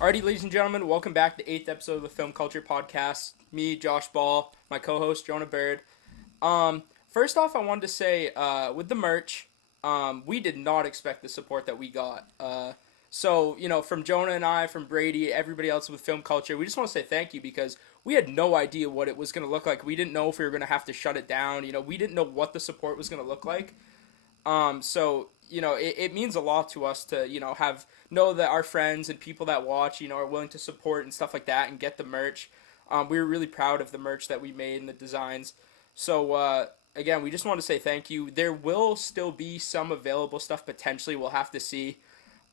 Alrighty, ladies and gentlemen, welcome back to the 8th episode of the Film Culture Podcast. Me, Josh Ball, my co-host, Jonah Bird. First off, I wanted to say, with the merch, we did not expect the support that we got. From Jonah and I, from Brady, everybody else with Film Culture, we just want to say thank you because we had no idea what it was going to look like. We didn't know if we were going to have to shut it down. We didn't know what the support was going to look like. It means a lot to us to, know that our friends and people that watch, are willing to support and stuff like that and get the merch. We were really proud of the merch that we made and the designs. So, again, we just want to say thank you. There will still be some available stuff potentially. We'll have to see.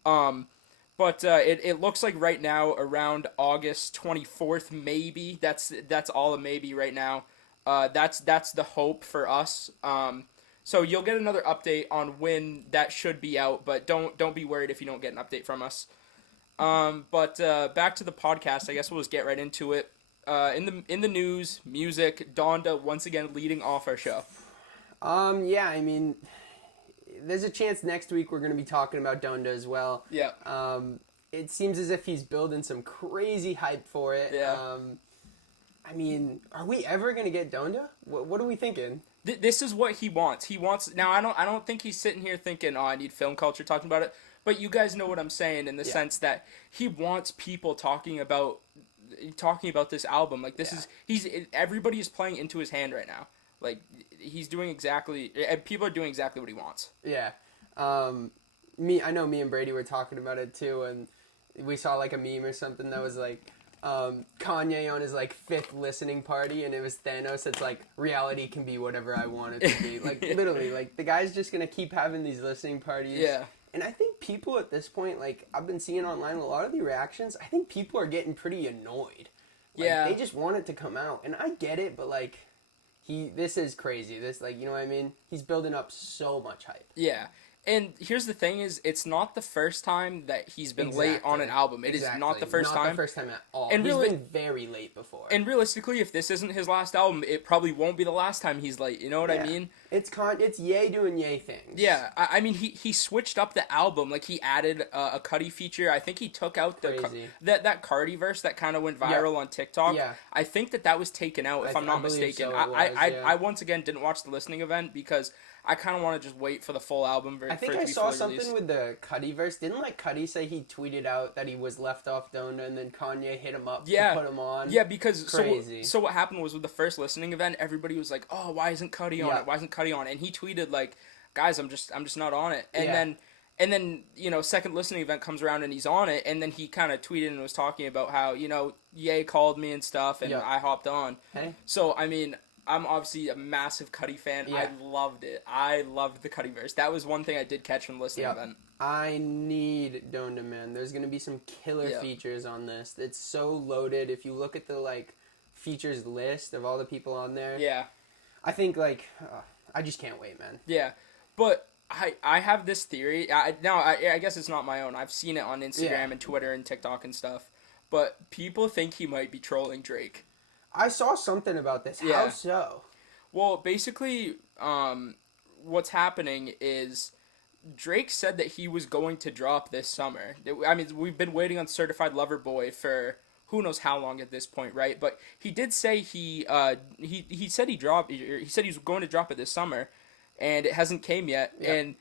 It looks like right now around August 24th, maybe. That's all a maybe right now. That's the hope for us. So you'll get another update on when that should be out, but don't be worried if you don't get an update from us. Back to the podcast. I guess we'll just get right into it. In the news, music, Donda once again leading off our show. There's a chance next week we're going to be talking about Donda as well. Yeah. It seems as if he's building some crazy hype for it. Yeah. Are we ever going to get Donda? What are we thinking? This is what he wants. He wants now. I don't think he's sitting here thinking, "Oh, I need Film Culture talking about it." But you guys know what I'm saying in the sense that he wants people talking about this album. Like everybody is playing into his hand right now. Like he's doing exactly. People are doing exactly what he wants. Yeah. I know me and Brady were talking about it too, and we saw like a meme or something that was like. Kanye on his like 5th listening party, and it was Thanos. It's like reality can be whatever I want it to be. Like literally, like the guy's just gonna keep having these listening parties. Yeah. And I think people at this point, like I've been seeing online a lot of the reactions. I think people are getting pretty annoyed. Like, yeah. They just want it to come out, and I get it, but like this is crazy. This you know what I mean? He's building up so much hype. Yeah. And here's the thing is, it's not the first time that he's been late on an album. It is not the first time. Not the first time at all. And he's been very late before. And realistically, if this isn't his last album, it probably won't be the last time he's late. You know what I mean? It's Ye doing Ye things. Yeah, he switched up the album. Like, he added a Cudi feature. I think he took out that Cardi verse that kind of went viral on TikTok. Yeah. I think that was taken out, if I'm not mistaken. So I once again didn't watch the listening event because I kind of want to just wait for the full album I think I saw something with the Cudi verse. Didn't Cudi say he tweeted out that he was left off Donda and then Kanye hit him up to put him on? Yeah, because crazy. So what happened was with the first listening event, everybody was like, "Oh, why isn't Cudi on it? Why isn't Cudi on it?" And he tweeted like, "Guys, I'm just not on it." And then second listening event comes around and he's on it, and then he kind of tweeted and was talking about how Ye called me and stuff, and I hopped on. Hey. So I'm obviously a massive Cudi fan. Yeah. I loved it. I loved the Cudi verse. That was one thing I did catch from the listening event. I need Donda, man. There's going to be some killer features on this. It's so loaded. If you look at the, features list of all the people on there. Yeah. I think, I just can't wait, man. Yeah. But I have this theory. I guess it's not my own. I've seen it on Instagram and Twitter and TikTok and stuff. But people think he might be trolling Drake. I saw something about this. Yeah. How so? Well, basically, what's happening is Drake said that he was going to drop this summer. I mean, we've been waiting on Certified Lover Boy for who knows how long at this point, right? But he did say he said he said he was going to drop it this summer, and it hasn't came yet. Yep. And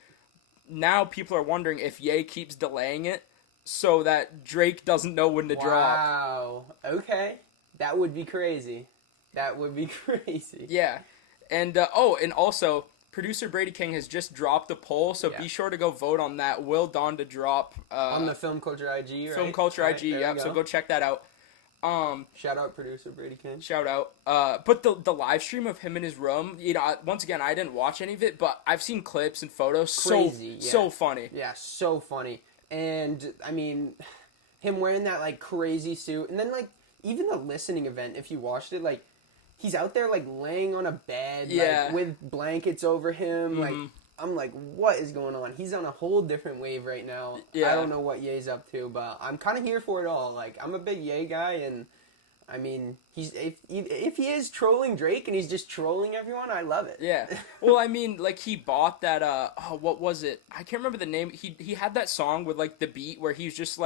now people are wondering if Ye keeps delaying it so that Drake doesn't know when to drop. Wow. Okay. That would be crazy. Yeah. And also, producer Brady King has just dropped a poll, so be sure to go vote on that. Will Donda drop? On the Film Culture IG, right? Film Culture IG, yeah. So go check that out. Shout out producer Brady King. Shout out. But the live stream of him in his room, once again, I didn't watch any of it, but I've seen clips and photos. Crazy. So funny. Yeah, so funny. And, I mean, him wearing that, crazy suit, and then, even the listening event, if you watched it, he's out there, laying on a bed, with blankets over him, Mm-hmm. I'm like, what is going on? He's on a whole different wave right now. Yeah. I don't know what Ye's up to, but I'm kind of here for it all. I'm a big Ye guy, and, I mean, if he is trolling Drake and he's just trolling everyone, I love it. Yeah. Well, I mean, he bought that, what was it? I can't remember the name. He had that song with, the beat where he's just,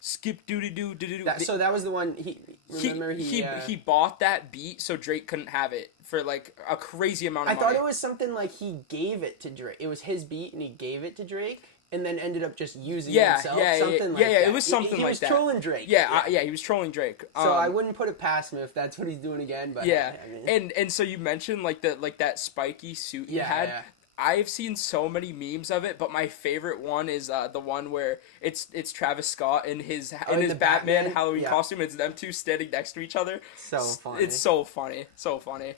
skip doody doo doo doo. So that was the one He bought that beat so Drake couldn't have it for like a crazy amount of money. I thought it was something like he gave it to Drake. It was his beat and he gave it to Drake. And then ended up just using it himself. Something like that. It was something like that. He was trolling Drake. He was trolling Drake. So I wouldn't put it past him if that's what he's doing again. But yeah, I mean. and so you mentioned like that spiky suit he had. Yeah. I've seen so many memes of it, but my favorite one is the one where it's Travis Scott in his Batman Halloween costume. It's them two standing next to each other. So funny. It's so funny, so funny.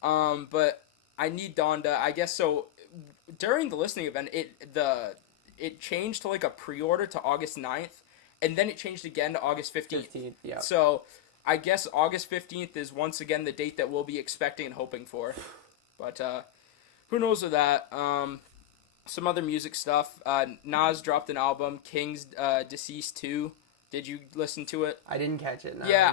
But I need Donda. I guess so. During the listening event, it changed to like a pre-order to August 9th, and then it changed again to August 15th. Yeah. So I guess August 15th is once again the date that we'll be expecting and hoping for. But who knows with that. Some other music stuff. Nas dropped an album, King's Deceased 2. Did you listen to it? I didn't catch it. No, yeah,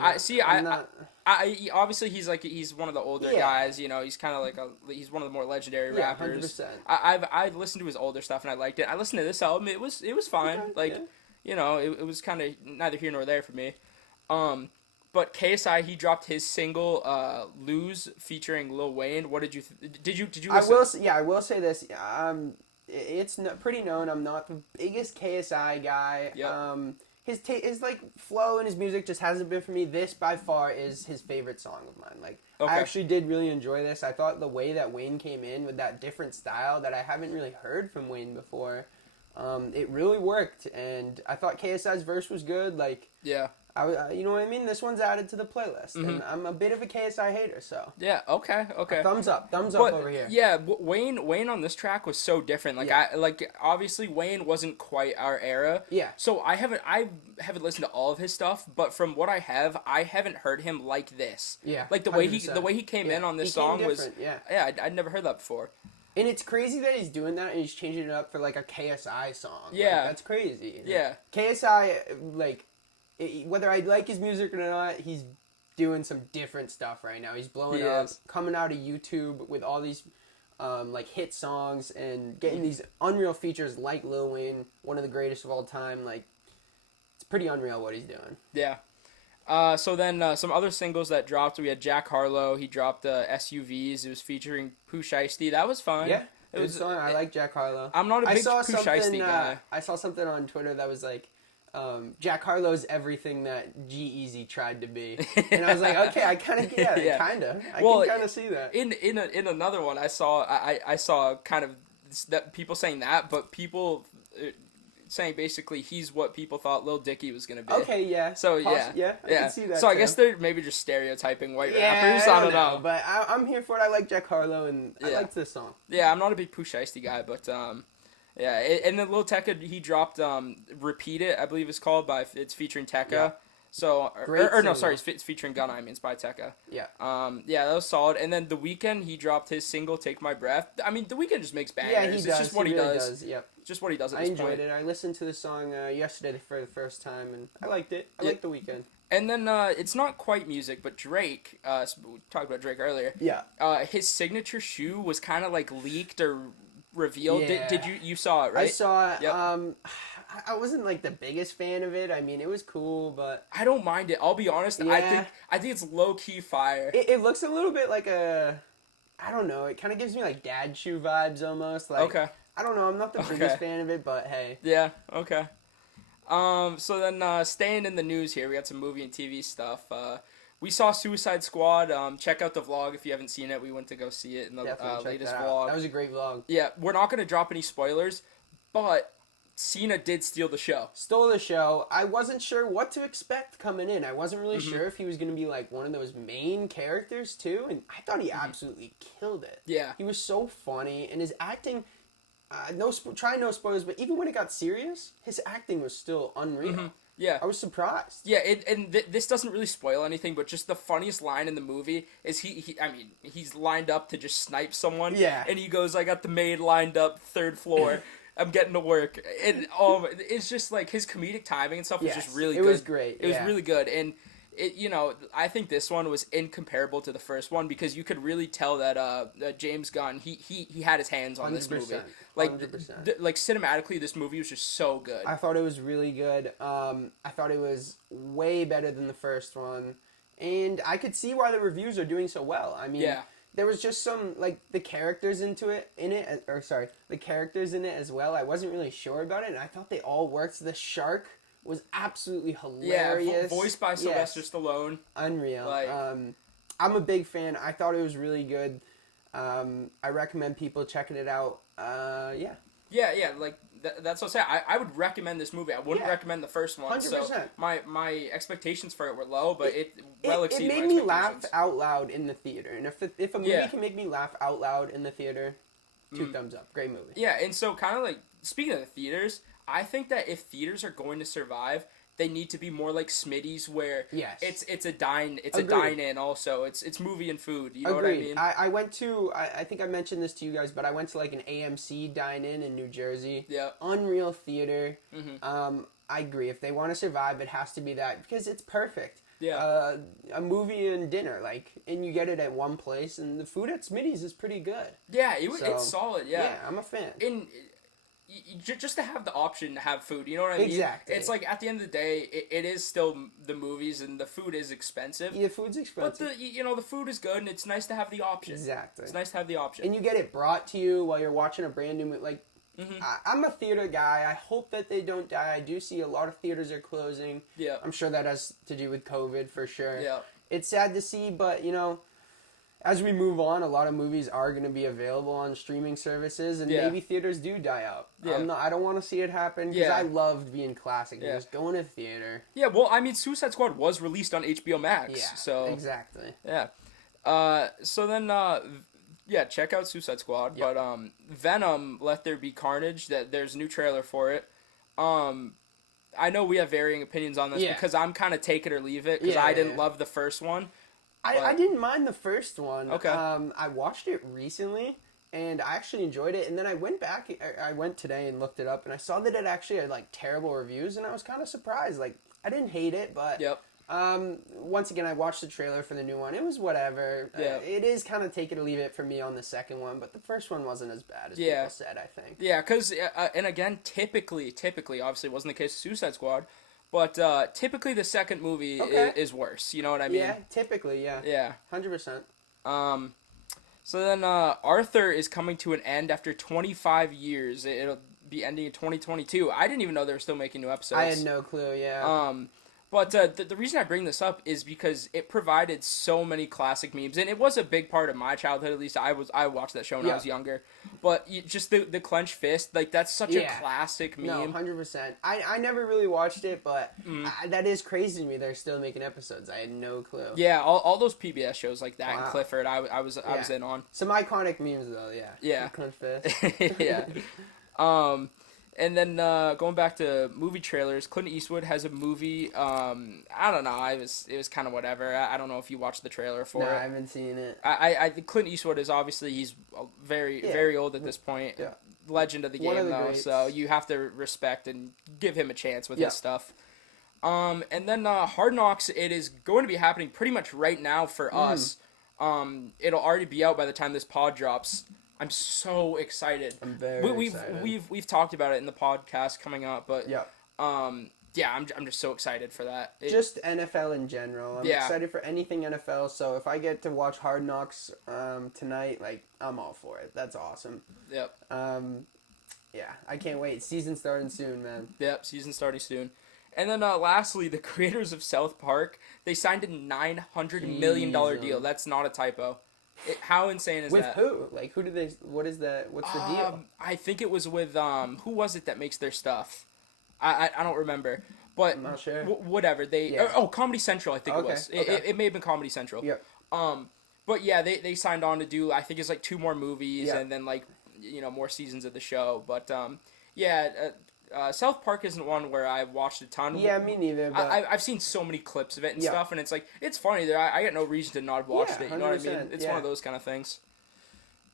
I obviously he's one of the older guys. You know, he's kind of like he's one of the more legendary rappers. 100%. I've listened to his older stuff and I liked it. I listened to this album. It was fine. Okay, you know, it was kind of neither here nor there for me. But KSI, he dropped his single "Lose" featuring Lil Wayne. What did you did you listen? I will say this. It's pretty known. I'm not the biggest KSI guy. Yep. His like flow and his music just hasn't been for me. This by far is his favorite song of mine. Like I actually did really enjoy this. I thought the way that Wayne came in with that different style that I haven't really heard from Wayne before, it really worked. And I thought KSI's verse was good. Like you know what I mean? This one's added to the playlist, and I'm a bit of a KSI hater, so yeah. Okay. Thumbs up over here. Yeah, Wayne on this track was so different. Like obviously Wayne wasn't quite our era. Yeah. So I haven't listened to all of his stuff, but from what I haven't heard him like this. Yeah. Like the 100%. way he came in on this song was I'd never heard that before. And it's crazy that he's doing that and he's changing it up for like a KSI song. Yeah. Like, that's crazy. Yeah. KSI like. Whether I like his music or not, he's doing some different stuff right now. He's blowing up, coming out of YouTube with all these like hit songs and getting these unreal features like Lil Wayne, one of the greatest of all time. Like, it's pretty unreal what he's doing. Yeah. So then some other singles that dropped. We had Jack Harlow. He dropped SUVs. It was featuring Pooh Shiesty. That was fun. Yeah. It was song. I like Jack Harlow. I'm not a big Pooh Shiesty guy. I saw something on Twitter that was like, Jack Harlow's everything that G-Eazy tried to be, and I was like, okay, I kind of get it, I can kind of see that. In another one, I saw kind of that people saying that, but people saying basically he's what people thought Lil Dicky was gonna be. Okay, yeah. So I can see that. So I guess they're maybe just stereotyping white rappers. I don't know. But I'm here for it. I like Jack Harlow, and I liked this song. Yeah, I'm not a big Pooh Shiesty guy, but yeah, and then Lil Tecca, he dropped "Repeat It," I believe it's called, it's featuring Tecca. Yeah. So it's featuring Gunna. I mean, it's by Tecca. Yeah. That was solid. And then The Weeknd, he dropped his single "Take My Breath." I mean, The Weeknd just makes bangers. Yeah, he does. It's just what he really does. Yep. Just what he does. At I this enjoyed point. it. I listened to the song yesterday for the first time, and I liked it. I liked The Weeknd. And then it's not quite music, but Drake. We talked about Drake earlier. Yeah. His signature shoe was kind of like leaked or revealed. Yeah. Did you saw it, right? I saw it. Yep. I wasn't like the biggest fan of it. I mean, it was cool, but I don't mind it. I'll be honest. Yeah. I think it's low key fire. It looks a little bit like I don't know. It kind of gives me like dad shoe vibes almost. Like, okay. I don't know. I'm not the biggest fan of it, but hey. Yeah. Okay. So then staying in the news here, we got some movie and TV stuff. We saw Suicide Squad. Check out the vlog if you haven't seen it. We went to go see it in the latest vlog. That was a great vlog. Yeah, we're not going to drop any spoilers, but Cena did steal the show. Stole the show. I wasn't sure what to expect coming in. I wasn't really sure if he was going to be like one of those main characters too, and I thought he absolutely killed it. Yeah. He was so funny, and his acting, no spoilers, but even when it got serious, his acting was still unreal. Yeah. I was surprised. Yeah, this doesn't really spoil anything, but just the funniest line in the movie is he's lined up to just snipe someone. Yeah. And he goes, "I got the maid lined up, 3rd floor. I'm getting to work." And it's just like his comedic timing and stuff was just really good. It was great. It was really good. And I think this one was incomparable to the first one because you could really tell that James Gunn he had his hands on this movie. 100%. Like 100%. like cinematically, this movie was just so good. I thought it was really good. I thought it was way better than the first one, and I could see why the reviews are doing so well. I mean, Yeah. there was just some like the characters the characters in it as well. I wasn't really sure about it, and I thought they all worked. The shark was absolutely hilarious. Voiced by Sylvester Stallone. Unreal. Like, I'm a big fan. I thought it was really good. I recommend people checking it out. Yeah. Yeah, like that's what I'm saying. I would recommend this movie. I wouldn't recommend the first one. 100%. So my expectations for it were low, but it exceeded made my me expectations. laugh out loud in the theater. And if a movie can make me laugh out loud in the theater, 2 thumbs up. Great movie. Yeah, and so kind of like speaking of the theaters, I think that if theaters are going to survive, they need to be more like Smitty's, where it's a dine in also. It's movie and food. You know what I mean? I went to I think I mentioned this to you guys, but I went to like an AMC dine-in in New Jersey. Yeah. Unreal theater. I agree. If they want to survive, it has to be that because it's perfect. Yeah. A movie and dinner, and you get it at one place, and the food at Smitty's is pretty good. Yeah, it's solid. Yeah. Yeah, I'm a fan. Just to have the option to have food, you know what I mean? Exactly. It's like at the end of the day, it is still the movies, and the food is expensive. Yeah, food's expensive. But the food is good, and it's nice to have the option. Exactly. It's nice to have the option. And you get it brought to you while you're watching a brand new movie. Like, I'm a theater guy. I hope that they don't die. I do see a lot of theaters are closing. Yeah. I'm sure that has to do with COVID for sure. Yeah. It's sad to see, but as we move on, a lot of movies are going to be available on streaming services, and maybe theaters do die out. Yeah. I don't want to see it happen because I loved being classic and just going to theater. Yeah, well, I mean, Suicide Squad was released on HBO Max. Yeah, so exactly. Yeah. So then, check out Suicide Squad. Yep. But Venom, Let There Be Carnage. There's a new trailer for it. I know we have varying opinions on this because I'm kind of take it or leave it because I didn't love the first one. I didn't mind the first one. Okay. I watched it recently, and I actually enjoyed it. And then I went back. I went today and looked it up, and I saw that it actually had like terrible reviews, and I was kind of surprised. Like I didn't hate it, but once again, I watched the trailer for the new one. It was whatever. Yeah. It is kind of take it or leave it for me on the second one, but the first one wasn't as bad as people said. I think. Yeah, because and again, typically, obviously, it wasn't the case with Suicide Squad. But typically the second movie is worse. You know what I mean? Yeah, typically, yeah. Yeah. 100%. So then Arthur is coming to an end after 25 years. It'll be ending in 2022. I didn't even know they were still making new episodes. I had no clue, yeah. But the reason I bring this up is because it provided so many classic memes, and it was a big part of my childhood. At least I watched that show when I was younger. But just the clenched fist, like that's such a classic meme. No, 100%. I never really watched it, but that is crazy to me. They're still making episodes. I had no clue. Yeah, all those PBS shows like that and Clifford, I was in on. Some iconic memes though, yeah. Yeah. The clenched fist. Yeah. And then going back to movie trailers, Clint Eastwood has a movie. I don't know. It was kind of whatever. I don't know if you watched the trailer for it. I haven't seen it. I think Clint Eastwood is obviously he's very old at this point. Yeah. Legend of the game though, greats. so you have to respect and give him a chance with his stuff. And then Hard Knocks, it is going to be happening pretty much right now for us. It'll already be out by the time this pod drops. I'm so excited. I'm very excited. We've talked about it in the podcast coming up, but I'm just so excited for that. Just NFL in general. I'm excited for anything NFL. So if I get to watch Hard Knocks tonight, like I'm all for it. That's awesome. Yep. I can't wait. Season starting soon, man. Yep, season starting soon. And then lastly, the creators of South Park, they signed a $900 million deal. That's not a typo. How insane is that? With who? Like, who did they... What is that? What's the deal? I think it was with... who was it that makes their stuff? I don't remember. But... I'm not sure. Whatever. Comedy Central, I think it was. It may have been Comedy Central. Yep. But yeah, they signed on to do... I think it's like 2 more movies and then like, more seasons of the show. But, South Park isn't one where I've watched a ton. Yeah, me neither. But... I've seen so many clips of it and stuff, and it's like it's funny. I got no reason to not watch it. You know what I mean? It's one of those kind of things.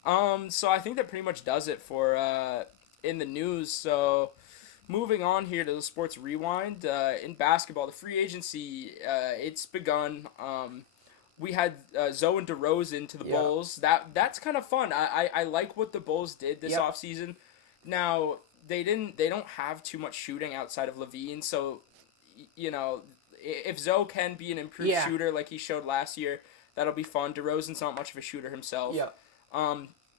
So I think that pretty much does it for in the news. So moving on here to the sports rewind. In basketball, the free agency it's begun. We had Zoe and DeRozan to the Yeah. Bulls. That's kind of fun. I like what the Bulls did this Yep. offseason. Now they don't have too much shooting outside of Levine, so you know if Zoe can be an improved Yeah. shooter like he showed last year, that'll be fun. DeRozan's not much of a shooter himself. Yeah.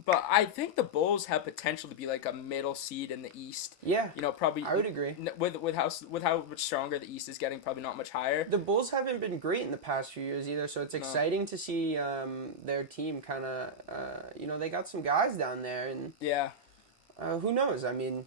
But I think the Bulls have potential to be like a middle seed in the East. Yeah. You know, probably I would agree. with how much stronger the East is getting, probably not much higher. The Bulls haven't been great in the past few years either, so it's exciting to see their team kind of, they got some guys down there, and Yeah. who knows? I mean,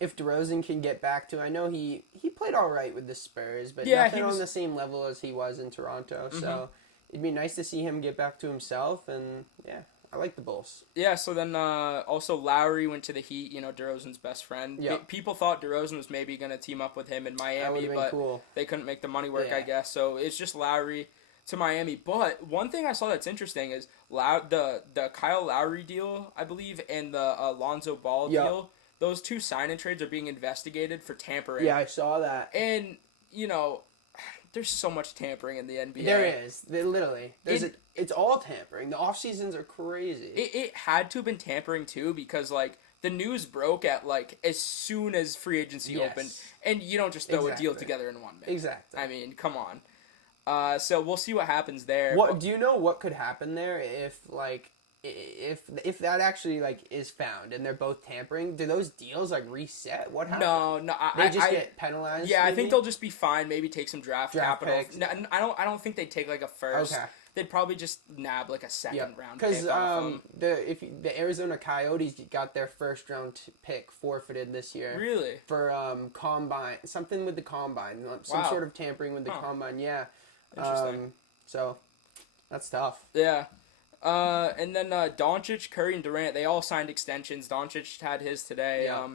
if DeRozan can get back to, I know he played all right with the Spurs, but Yeah, nothing he was- on the same level as he was in Toronto. So it'd be nice to see him get back to himself, and yeah, I like the Bulls. Yeah, so then also Lowry went to the Heat, DeRozan's best friend. Yeah. People thought DeRozan was maybe going to team up with him in That Miami, would have been but cool. they couldn't make the money work, Yeah. I guess. So it's just Lowry to Miami. But one thing I saw that's interesting is the Kyle Lowry deal, I believe, and the Lonzo Ball Yeah. deal. Those two sign-in trades are being investigated for tampering. Yeah, I saw that. And, there's so much tampering in the NBA. There is. Literally. It's all tampering. The off seasons are crazy. It had to have been tampering too, because the news broke at as soon as free agency Yes. opened, and you don't just throw a deal Exactly. together in one day. Exactly. I mean, come on. So we'll see what happens there. What do you know? What could happen there if that actually is found and they're both tampering? Do those deals reset? What happens? No, They just get penalized. Yeah, I maybe? think they'll just be fine. Maybe take some draft capital. picks. No, I don't think they'd take a first. Okay. They'd probably just nab a second round Because pick off them. the Arizona Coyotes got their first round pick forfeited this year. Really? For combine, something with the combine, some Wow. sort of tampering with the combine. Yeah. Interesting. So that's tough. Yeah. And then Doncic, Curry, and Durant, they all signed extensions. Doncic had his today. Yeah.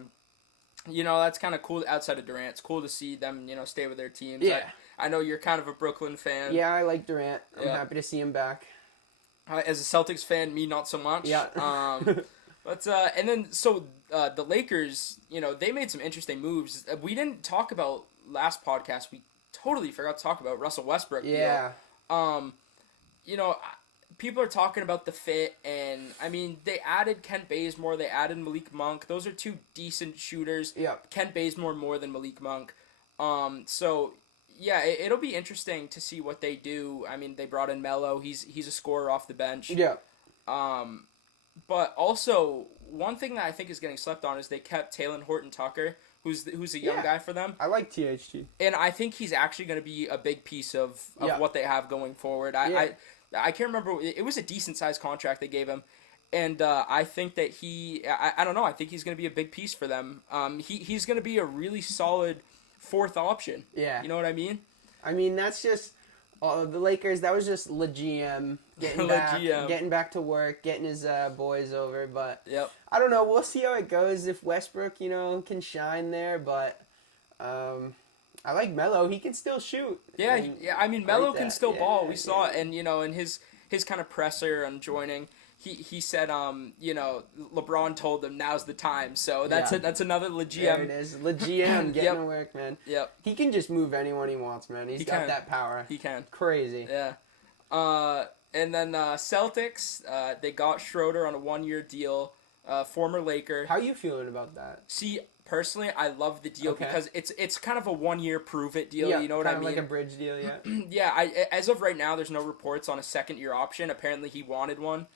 That's kind of cool outside of Durant. It's cool to see them, stay with their teams. Yeah. I know you're kind of a Brooklyn fan. Yeah, I like Durant. I'm Yeah. happy to see him back. As a Celtics fan, me not so much. Yeah. But and then the Lakers, they made some interesting moves. We didn't talk about last podcast. We totally forgot to talk about Russell Westbrook. Yeah. Deal. People are talking about the fit, and I mean, they added Kent Bazemore, they added Malik Monk. Those are two decent shooters. Yeah. Kent Bazemore more than Malik Monk. So yeah, it'll be interesting to see what they do. I mean, they brought in Melo. He's a scorer off the bench. Yeah. But also one thing that I think is getting slept on is they kept Talen Horton-Tucker, who's a young guy for them. I like THT. And I think he's actually going to be a big piece of Yeah. what they have going forward. I can't remember. It was a decent-sized contract they gave him. And I think that I don't know. I think he's going to be a big piece for them. He's going to be a really solid fourth option. Yeah. You know what I mean? I mean, that's just the Lakers. That was just Le GM getting back to work, getting his boys over. But Yep. I don't know. We'll see how it goes if Westbrook, can shine there. But I like Melo. He can still shoot. Yeah, And I mean, I Melo like can that. still Yeah, ball. We saw yeah. it, and in his kind of presser on joining, he said, LeBron told them now's the time. So that's Yeah. that's another Le There GM. it is. Le GM getting Yep. to work, man. Yep, He can just move anyone he wants, man. He's He got can. that power. he can. Crazy. Yeah. And then Celtics, they got Schroeder on a 1-year deal, former Laker. How you feeling about that? See, personally, I love the deal Okay. because it's kind of a 1-year prove it deal. Yeah, You know what I kind mean? of like a bridge deal, yeah. Yeah, as of right now, there's no reports on a second-year option. Apparently, he wanted one.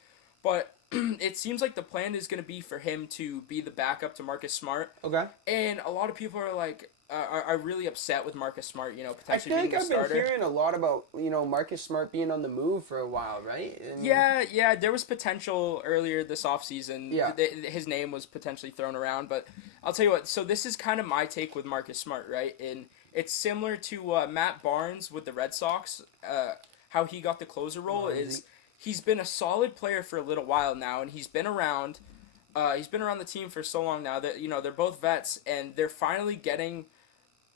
But it seems like the plan is going to be for him to be the backup to Marcus Smart. Okay. And a lot of people are are really upset with Marcus Smart, I potentially feel being like the I've been starter. hearing a lot about, Marcus Smart being on the move for a while, right? And Yeah, there was potential earlier this offseason. Yeah. His name was potentially thrown around, but I'll tell you what, so this is kind of my take with Marcus Smart, right? And it's similar to Matt Barnes with the Red Sox, how he got the closer role is he's been a solid player for a little while now, and he's been around the team for so long now that, they're both vets, and they're finally getting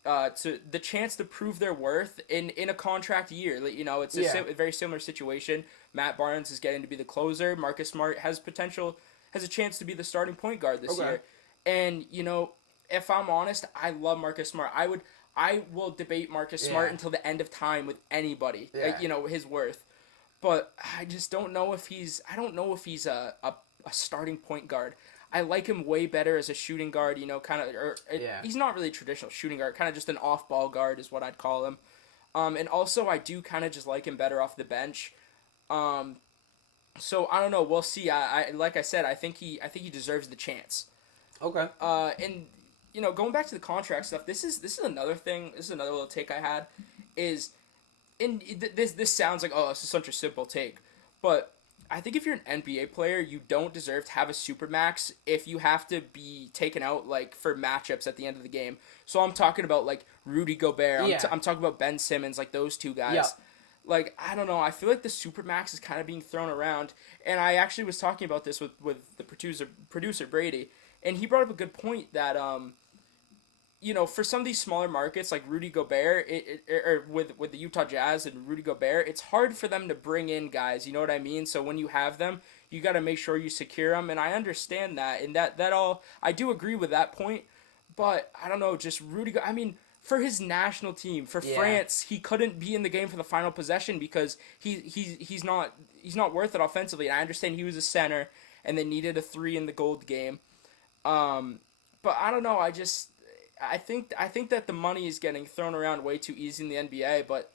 to the chance to prove their worth in a contract year. It's a very similar situation. Matt Barnes is getting to be the closer. Marcus Smart has a chance to be the starting point guard this year. And, if I'm honest, I love Marcus Smart. I will debate Marcus Smart Yeah. until the end of time with anybody. Yeah. His worth. But I just don't know if he's. I don't know if he's a starting point guard. I like him way better as a shooting guard. Kind of. Yeah. He's not really a traditional shooting guard. Kind of just an off ball guard is what I'd call him. And also I do kind of just like him better off the bench. Um, so I don't know. We'll see. I like I said. I think he deserves the chance. Okay. And going back to the contract stuff. This is another thing. This is another little take I had. Is this sounds like, oh, this is such a simple take, but I think if you're an NBA player, you don't deserve to have a supermax if you have to be taken out like for matchups at the end of the game. So I'm talking about like Rudy Gobert. I'm talking about Ben Simmons, like those two guys. Yeah. Like I don't know, I feel like the supermax is kind of being thrown around, and I actually was talking about this with the producer Brady, and he brought up a good point that for some of these smaller markets like Rudy Gobert, or with the Utah Jazz and Rudy Gobert, it's hard for them to bring in guys. You know what I mean? So when you have them, you got to make sure you secure them, and I understand that, and that all I do agree with that point. But I don't know, just I mean, for his national team, for France, he couldn't be in the game for the final possession because he's not worth it offensively. And I understand he was a center and they needed a 3 in the gold game. But I don't know. I think that the money is getting thrown around way too easy in the NBA, but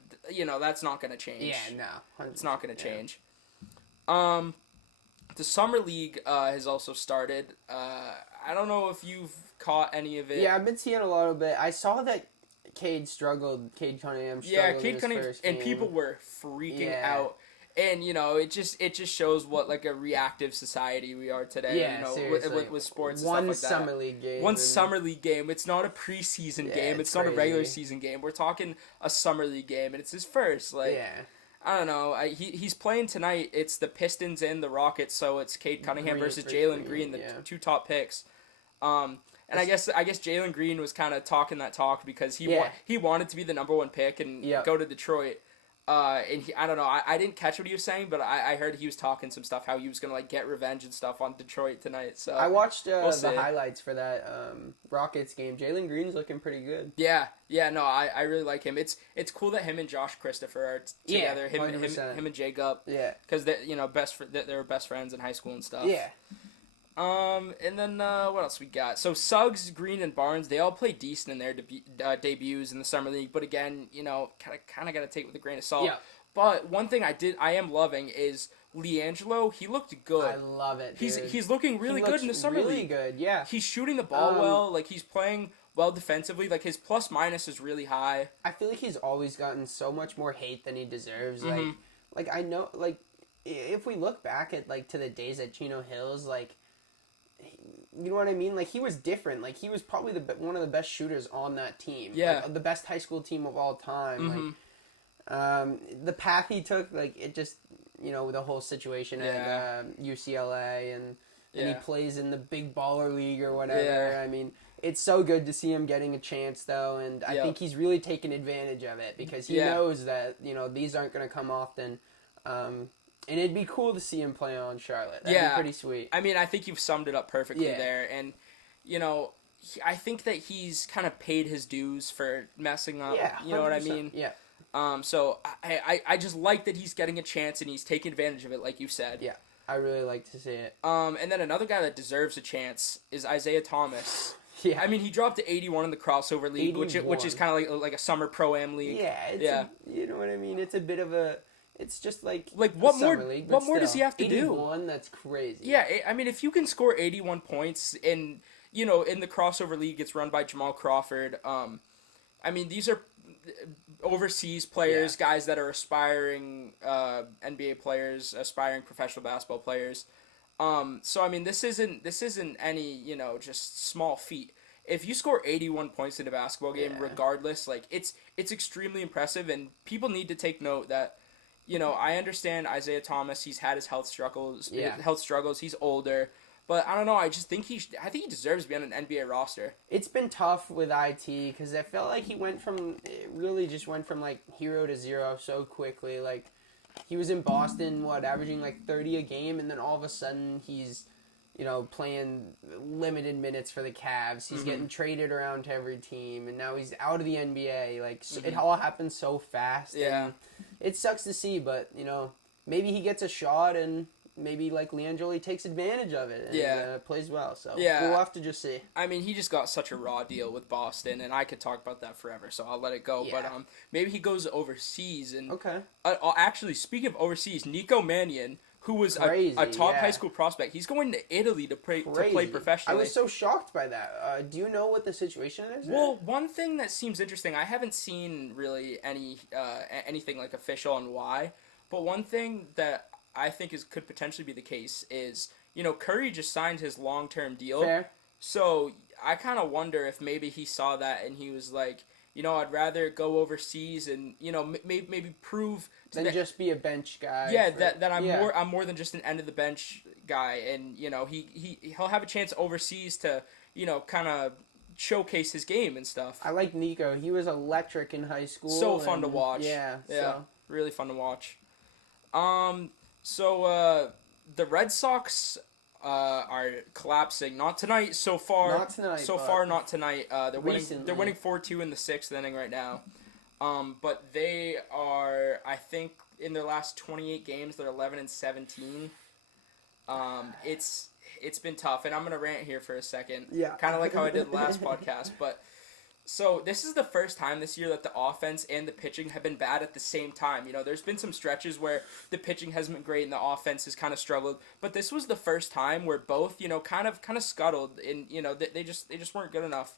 that's not going to change. Yeah, no. 100%. It's not going to change. The summer league has also started. I don't know if you've caught any of it. Yeah, I've been seeing a little bit. I saw that Cade Cunningham struggled Cade in Cunningham, his first and game. people were freaking out. And it just shows what like a reactive society we are today. Yeah, with sports. One and stuff like summer league game. One summer league game. It's not a preseason game. It's not a regular season game. We're talking a summer league game, and it's his first. Like, I don't know. He's playing tonight. It's the Pistons and the Rockets, so it's Cade Cunningham versus Jalen Green, the two top picks. And I guess Jalen Green was kind of talking that talk because he wanted to be the number 1 pick and go to Detroit. And I don't know. I didn't catch what he was saying, but I heard he was talking some stuff how he was gonna like get revenge and stuff on Detroit tonight. So I watched the highlights for that Rockets game. Jalen Green's looking pretty good. Yeah. No, I really like him. It's cool that him and Josh Christopher are together. Him and Jacob. Yeah. Because they were best friends in high school and stuff. Yeah. And then what else we got? So Suggs, Green, and Barnes, they all play decent in their debuts in the summer league, but again, kind of got to take it with a grain of salt. Yeah. But one thing I am loving is LiAngelo. He looked good. I love it, dude. He's looking really good in the summer league. Really good, yeah. He's shooting the ball well. Like he's playing well defensively. Like his plus minus is really high. I feel like he's always gotten so much more hate than he deserves. Mm-hmm. Like I know, like if we look back at like to the days at Chino Hills, like. You know what I mean? Like, he was different. Like, he was probably one of the best shooters on that team. Yeah. Like, the best high school team of all time. Mm-hmm. Like, the path he took, like, it just, the whole situation at UCLA, and he plays in the big baller league or whatever. Yeah. I mean, it's so good to see him getting a chance, though, and I think he's really taken advantage of it because he knows that, these aren't going to come often. And it'd be cool to see him play on Charlotte. That'd be pretty sweet. I mean, I think you've summed it up perfectly there. And, I think that he's kind of paid his dues for messing up. Yeah, you know what I mean? Yeah. So I just like that he's getting a chance and he's taking advantage of it, like you said. Yeah, I really like to see it. And then another guy that deserves a chance is Isaiah Thomas. Yeah. I mean, he dropped to 81 in the crossover league, which is kind of like a summer pro-am league. Yeah. You know what I mean? It's a bit of a... It's just like what more? League, what more does he have to 81, do? 81, that's crazy. Yeah, I mean, if you can score 81 points in the crossover league, it's run by Jamal Crawford. I mean, these are overseas players, guys that are aspiring NBA players, aspiring professional basketball players. So I mean, this isn't any just small feat. If you score 81 points in a basketball game, regardless, like it's extremely impressive, and people need to take note that. I understand Isaiah Thomas. He's had his health struggles. He's older, but I don't know. I just think he deserves to be on an NBA roster. It's been tough with IT because I felt like he went from like hero to zero so quickly. Like he was in Boston, averaging like 30 a game, and then all of a sudden he's, playing limited minutes for the Cavs. He's getting traded around to every team, and now he's out of the NBA. Like, it all happens so fast. Yeah. And it sucks to see, but, maybe he gets a shot, and maybe, like, Leandro takes advantage of it and plays well. So we'll have to just see. I mean, he just got such a raw deal with Boston, and I could talk about that forever, so I'll let it go. Yeah. But maybe he goes overseas. And Okay. Actually, speaking of overseas, Nico Mannion, who was Crazy, a top high school prospect, he's going to Italy to play professionally. I was so shocked by that. Do you know what the situation is? Well, one thing that seems interesting, I haven't seen really anything like official on why, but one thing that I think could potentially be the case is, Curry just signed his long-term deal. Fair. So I kind of wonder if maybe he saw that and he was like, I'd rather go overseas and, maybe prove than just be a bench guy. Yeah, that I'm more than just an end of the bench guy, and he'll have a chance overseas to kind of showcase his game and stuff. I like Nico. He was electric in high school. So fun to watch. Yeah. Really fun to watch. So the Red Sox are collapsing. Not tonight so far. Not tonight. Not tonight. They're winning 4-2 in the 6th inning right now. But they are, I think, in their last 28 games, they're 11-17. It's been tough, and I'm gonna rant here for a second. Yeah. Kind of like how I did last podcast, but. So this is the first time this year that the offense and the pitching have been bad at the same time. There's been some stretches where the pitching hasn't been great and the offense has kind of struggled. But this was the first time where both, kind of scuttled and, they just weren't good enough.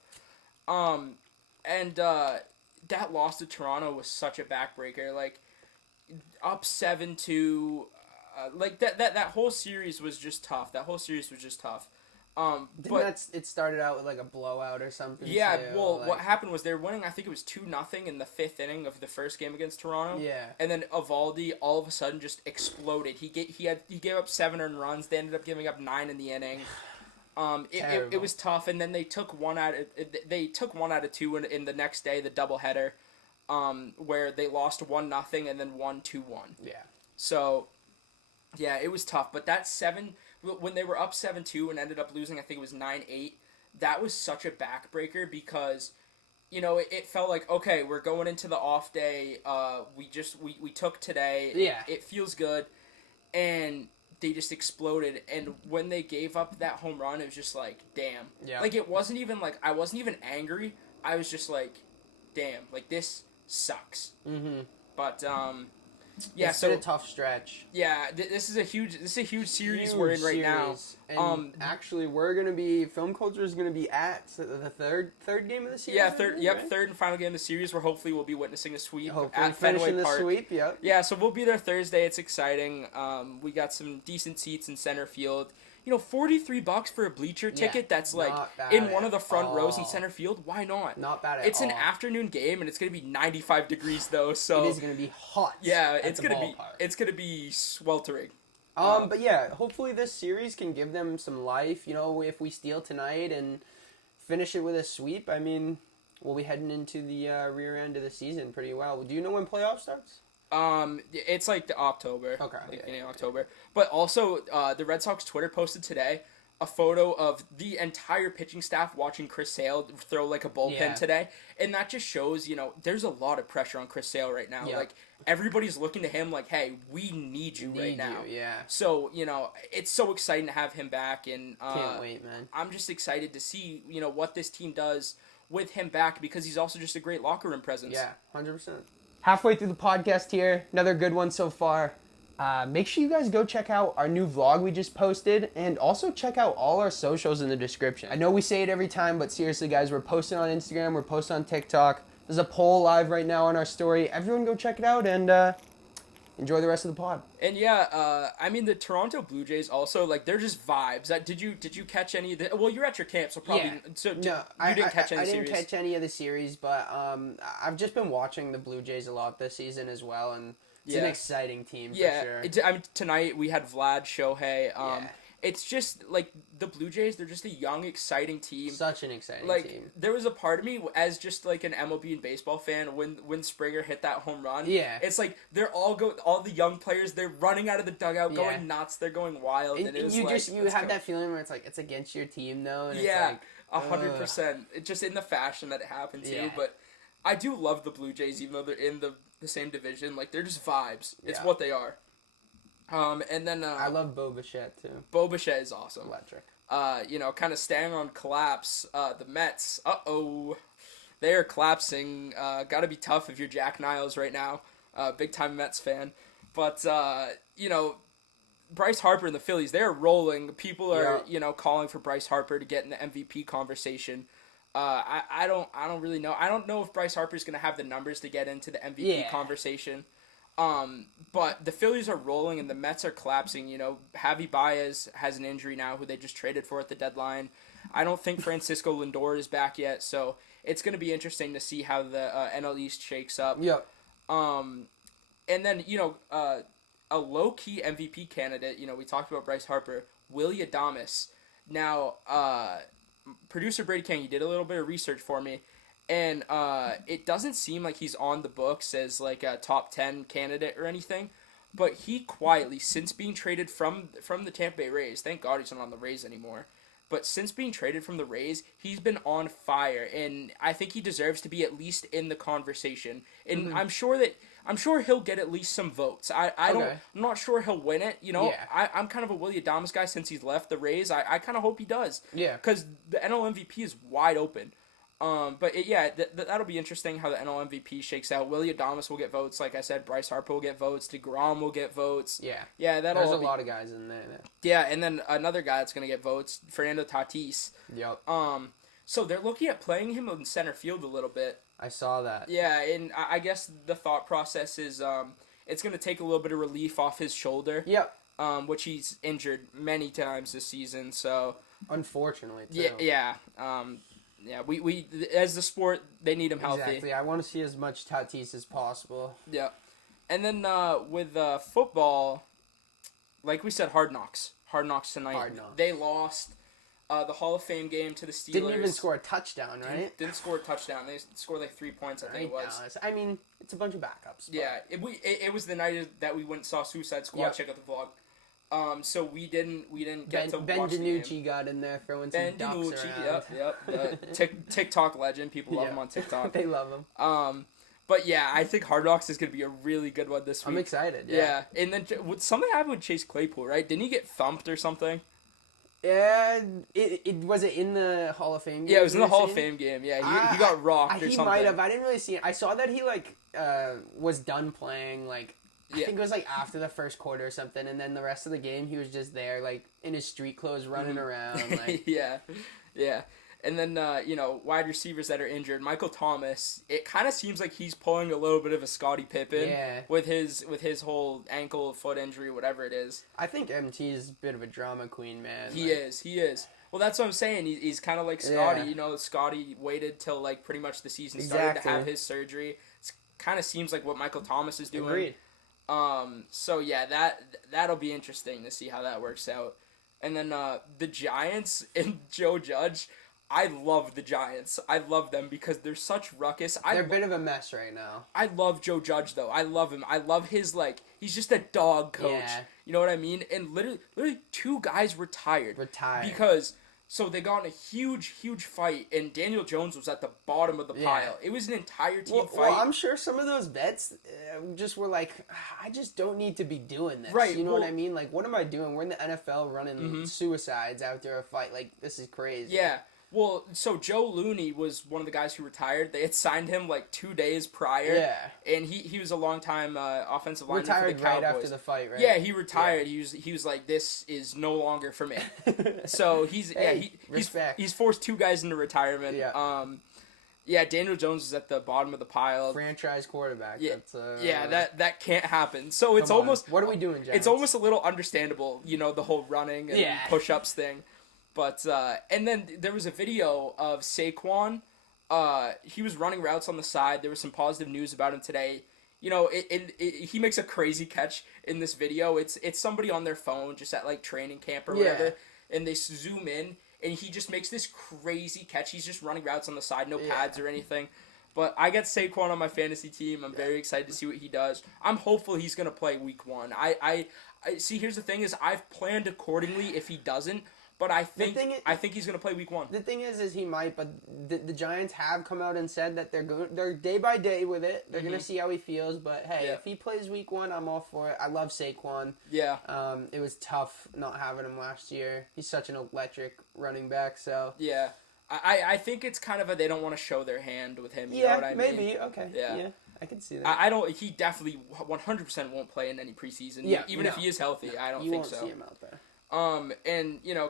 That loss to Toronto was such a backbreaker. Like, up 7-2, like that whole series was just tough. But it started out with like a blowout or something. Yeah, too, what happened was they were winning, I think it was 2-0 in the 5th inning of the first game against Toronto. Yeah. And then Eovaldi all of a sudden just exploded. He gave up 7 earned runs. They ended up giving up 9 in the inning. It was tough, and then they took one out of 2 in the next day, the doubleheader, where they lost 1-0 and then won 2-1. Yeah. So, yeah, it was tough, but when they were up 7-2 and ended up losing, I think it was 9-8, that was such a backbreaker because, it felt like, okay, we're going into the off day, we took today, yeah. It feels good, and they just exploded, and when they gave up that home run, it was just like, damn. Yeah. Like, it wasn't even like, I wasn't even angry, I was just like, damn, like, this sucks. Mm-hmm. But, yeah, it's been a tough stretch. Yeah, this is a huge series we're in right now. And actually, Film Culture is gonna be at the third game of the series. Yeah, third and final game of the series, where hopefully we'll be witnessing a sweep hopefully at Fenway Park. Sweep, yep. Yeah, so we'll be there Thursday. It's exciting. We got some decent seats in center field. $43 for a bleacher ticket that's like in one of the front rows in center field. Why not? Not bad at all. It's an afternoon game, and it's going to be 95 degrees, though, so... It is going to be hot. Yeah, it's going to be sweltering. But yeah, hopefully this series can give them some life. If we steal tonight and finish it with a sweep, I mean, we'll be heading into the rear end of the season pretty well. Do you know when playoff starts? It's like the October. Okay. Beginning of October. But also, the Red Sox Twitter posted today a photo of the entire pitching staff watching Chris Sale throw like a bullpen today. And that just shows, there's a lot of pressure on Chris Sale right now. Yeah. Like, everybody's looking to him like, hey, we need you right now. Yeah. So, it's so exciting to have him back. And can't wait, man. I'm just excited to see, what this team does with him back because he's also just a great locker room presence. Yeah, 100%. Halfway through the podcast here, another good one so far. Make sure you guys go check out our new vlog we just posted, and also check out all our socials in the description. I know we say it every time, but seriously guys, we're posting on Instagram, we're posting on TikTok. There's a poll live right now on our story. Everyone go check it out and enjoy the rest of the pod. And yeah, I mean the Toronto Blue Jays also, like, they're just vibes. Did you catch any of the? Well, you're at your camp, so probably. Yeah. So you didn't catch any. I didn't catch any of the series, but I've just been watching the Blue Jays a lot this season as well, and it's an exciting team for sure. I mean, tonight we had Vlad, Shohei, it's just like the Blue Jays. They're just a young, exciting team. Such an exciting Like team. there was a part of me as just like an MLB and baseball fan when Springer hit that home run. Yeah. It's like all the young players, they're running out of the dugout, Yeah. going nuts. They're going wild, and it was you like, just you have that feeling where it's like it's against your team though, and yeah, it's like 100%. It's just in the fashion that it happened too. Yeah. But I do love the Blue Jays, even though they're in the same division. Like they're just vibes. It's Yeah. what they are. And then I love Bo Bichette too. Bo Bichette is awesome. Electric. Kind of staying on collapse. The Mets. They are collapsing. Got to be tough if you're Jack Niles right now. Big time Mets fan. But Bryce Harper and the Phillies, they're rolling. People are calling for Bryce Harper to get in the MVP conversation. I don't really know. I don't know if Bryce Harper's going to have the numbers to get into the MVP conversation. But the Phillies are rolling and the Mets are collapsing. Javi Baez has an injury now, who they just traded for at the deadline. I don't think Francisco Lindor is back yet, so it's going to be interesting to see how the NL East shakes up. Yep. And then a low key MVP candidate. We talked about Bryce Harper, Willie Adames. Now, producer Brady King, he did a little bit of research for me. And it doesn't seem like he's on the books as like a top 10 candidate or anything, but he quietly, since being traded from the Tampa Bay Rays, thank God he's not on the Rays anymore, but since being traded from the Rays, he's been on fire, and I think he deserves to be at least in the conversation. And I'm sure he'll get at least some votes. I'm not sure he'll win it. I'm kind of a Willie Adames guy since he's left the Rays. I kind of hope he does. Yeah. Because the NL MVP is wide open. But that'll be interesting how the NL MVP shakes out. Willie Adames will get votes, like I said. Bryce Harper will get votes. DeGrom will get votes. Yeah. There's a lot of guys in there. Yeah, and then another guy that's gonna get votes, Fernando Tatis. Yep. So they're looking at playing him in center field a little bit. I saw that. Yeah, and I guess the thought process is it's gonna take a little bit of relief off his shoulder. Yep. Which he's injured many times this season. So unfortunately, too. Yeah. Yeah, we as the sport, they need him healthy. Exactly. I want to see as much Tatis as possible. Yeah. And then with football, like we said, Hard Knocks. Hard Knocks tonight. Hard Knocks. They lost the Hall of Fame game to the Steelers. Didn't even score a touchdown, right? Didn't score a touchdown. They scored like 3 points, I think it was. I mean, it's a bunch of backups. But... Yeah. It was the night that we went and saw Suicide Squad. Check out the vlog. So we didn't get to Ben watch DiNucci the game. got in there throwing some ducks around. Yep. TikTok legend. People love him on TikTok. They love him. But yeah, I think Hard Knocks is gonna be a really good one this week. I'm excited. Yeah. And then something happened with Chase Claypool, right? Didn't he get thumped or something? Yeah, it was it in the Hall of Fame game? Yeah, it was in the Hall of Fame game. Yeah, he got rocked or something. He might have. I didn't really see it. I saw that he was done playing I think it was after the first quarter or something, and then the rest of the game he was just there in his street clothes running around. Yeah. And then wide receivers that are injured. Michael Thomas. It kind of seems like he's pulling a little bit of a Scottie Pippen with his whole ankle, foot injury, whatever it is. I think MT is a bit of a drama queen, man. He is. Well, that's what I'm saying. He's kind of like Scottie. Yeah. Scottie waited till pretty much the season started to have his surgery. It kind of seems like what Michael Thomas is doing. Agreed. So yeah, that'll be interesting to see how that works out. And then the Giants and Joe Judge. I love the Giants. I love them because they're such ruckus. They're a bit of a mess right now. I love Joe Judge though. I love him. I love his he's just a dog coach. Yeah. You know what I mean? And literally 2 guys retired. Because so they got in a huge fight, and Daniel Jones was at the bottom of the pile. It was an entire team fight. Well, I'm sure some of those vets just were like, I just don't need to be doing this. Right. You know what I mean? What am I doing? We're in the NFL running suicides after a fight. This is crazy. Yeah. Well, so Joe Looney was one of the guys who retired. They had signed him 2 days prior. Yeah. And he was a long-time offensive lineman for the Cowboys. Retired right after the fight, right? Yeah, he retired. Yeah. He was like, this is no longer for me. So he's forced 2 guys into retirement. Yeah. Daniel Jones is at the bottom of the pile. Franchise quarterback. Yeah, that's, that can't happen. So it's almost... What are we doing, Giants? It's almost a little understandable, the whole running and push-ups thing. But, and then there was a video of Saquon. He was running routes on the side. There was some positive news about him today. he makes a crazy catch in this video. It's somebody on their phone just at like training camp or whatever, and they zoom in, and he just makes this crazy catch. He's just running routes on the side, no pads or anything. But I got Saquon on my fantasy team. I'm very excited to see what he does. I'm hopeful he's gonna play week 1. I see. Here's the thing: is I've planned accordingly if he doesn't. But I think he's going to play week 1. The thing is he might. But the Giants have come out and said that they're day by day with it. They're going to see how he feels. But hey, if he plays week 1, I'm all for it. I love Saquon. Yeah. It was tough not having him last year. He's such an electric running back. So yeah, I think it's kind of they don't want to show their hand with him. You know what I mean? Maybe. Okay. Yeah. I can see that. I don't. He definitely 100% won't play in any preseason. Yeah. Even if he is healthy, I don't think so. You won't see him out there. And,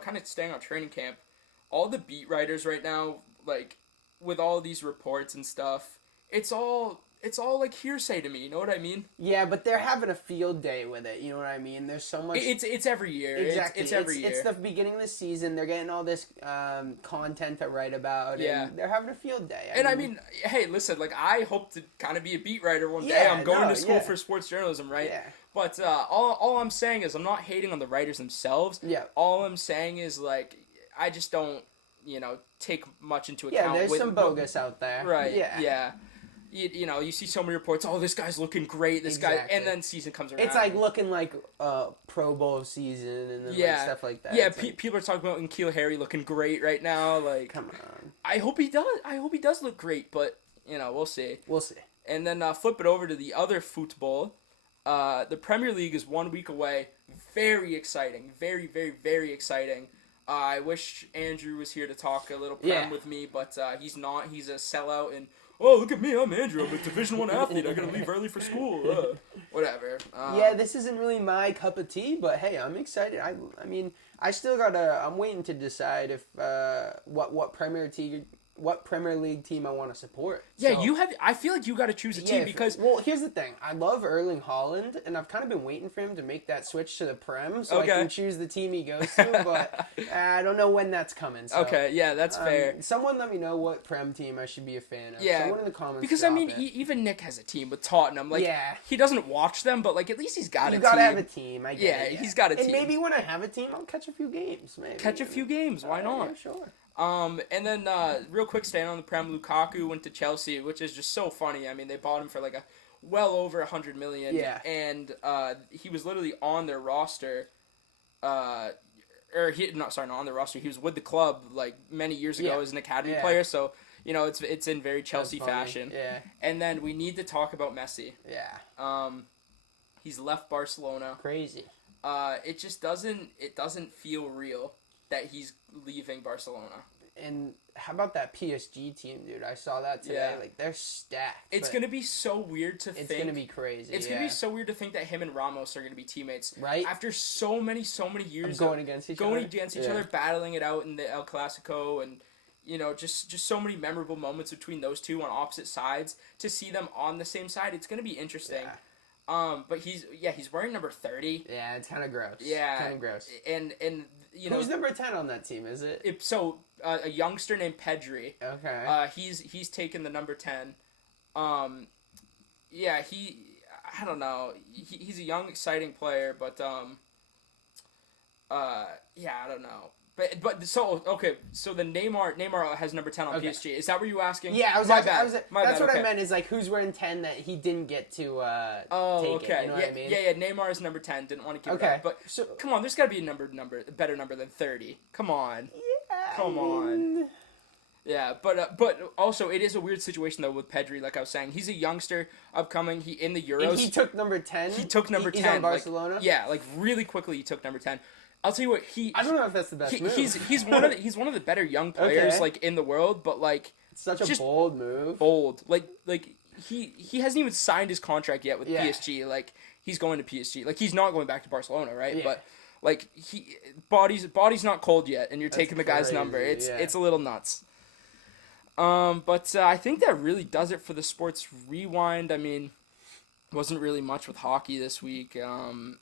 kind of staying on training camp, all the beat writers right now, like, with all these reports and stuff, it's all like hearsay to me, you know what I mean? Yeah, but they're having a field day with it, you know what I mean? There's so much... It's every year. Exactly. It's every year. It's the beginning of the season, they're getting all this content to write about, and they're having a field day. I mean, hey, listen, like, I hope to kind of be a beat writer one day. I'm going to school for sports journalism, right? Yeah. But all I'm saying is I'm not hating on the writers themselves. Yeah. All I'm saying is, like, I just don't, take much into account. Yeah, there's some bogus out there. Right, yeah. You see so many reports, this guy's looking great, guy, and then season comes around. It's like looking like Pro Bowl season and then stuff like that. Yeah, people are talking about N'Keal Harry looking great right now. Like, come on. I hope he does look great, but, we'll see. We'll see. And then flip it over to the other football. The Premier League is 1 week away. Very exciting. Very, very, very exciting. I wish Andrew was here to talk a little Prem with me, but he's not. He's a sellout, and look at me, I'm Andrew. I'm a Division I athlete. I gotta leave early for school. Whatever. This isn't really my cup of tea, but hey, I'm excited. I mean, I still I'm waiting to decide if what Premier League team I want to support. Yeah, so, I feel like you got to choose a team because... Well, here's the thing. I love Erling Haaland, and I've kind of been waiting for him to make that switch to the Prem so I can choose the team he goes to, but I don't know when that's coming. So, okay, yeah, that's fair. Someone let me know what Prem team I should be a fan of. Yeah. Someone in the comments because, even Nick has a team with Tottenham. Like, he doesn't watch them, but, like, at least he's got a team. You got to have a team, I get it. Yeah, he's got a team. And maybe when I have a team, I'll catch a few games, maybe. Why not? Yeah, sure. And then, real quick, staying on the Prem, Lukaku went to Chelsea, which is just so funny. I mean, they bought him for like well over $100 million. Yeah. And, he was literally on their roster, not on their roster. He was with the club like many years ago as an academy player. So, it's in very Chelsea fashion. Yeah. And then we need to talk about Messi. Yeah. He's left Barcelona. Crazy. It doesn't feel real that he's leaving Barcelona. And how about that PSG team, dude? I saw that today. Yeah. Like, they're stacked. It's going to be so weird to think. It's going to be crazy. It's going to be so weird to think that him and Ramos are going to be teammates. Right? After so many years going against each other, battling it out in the El Clasico, and, just so many memorable moments between those two on opposite sides. To see them on the same side, it's going to be interesting. Yeah. But he's wearing number 30. Yeah, it's kind of gross. Yeah. Kind of gross. And who's number 10 on that team, is it? A youngster named Pedri. Okay. He's taken the number 10. I don't know. He's a young, exciting player, but I don't know. So the Neymar has number 10 on PSG. Is that what you were asking? Yeah, I meant is like who's wearing 10 that he didn't get to take it. You know what I mean? Yeah, Neymar is number 10. Didn't want to give it up. But come on, there's got to be a better number than 30. Come on. Yeah. Come on. Yeah, but also it is a weird situation though with Pedri. Like I was saying, he's a youngster, upcoming. He in the Euros. And he took number 10. He took number 10. He's on Barcelona. Really quickly he took number 10. I'll tell you what, I don't know if that's the best move. He's one of the better young players like in the world, but like it's such a bold move. Bold. Like he hasn't even signed his contract yet with PSG. Like he's going to PSG. Like he's not going back to Barcelona, right? Yeah. But like body's not cold yet, and you're taking the guy's number. It's a little nuts. But I think that really does it for the sports rewind. I mean, wasn't really much with hockey this week. Nothing.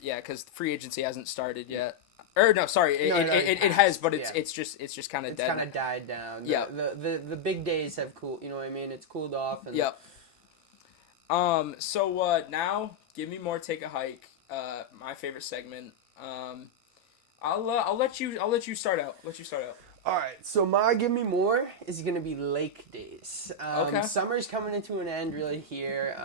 Yeah, because free agency hasn't started yet. Or no, sorry, it has, but it's just kind of dead. It's kind of died down. Yeah. The big days have cooled. You know what I mean? It's cooled off. And yep. Now give me more. Take a hike. My favorite segment. I'll let you start out. Let you start out. All right, so my give me more is gonna be lake days. Okay. Summer's coming into an end really here,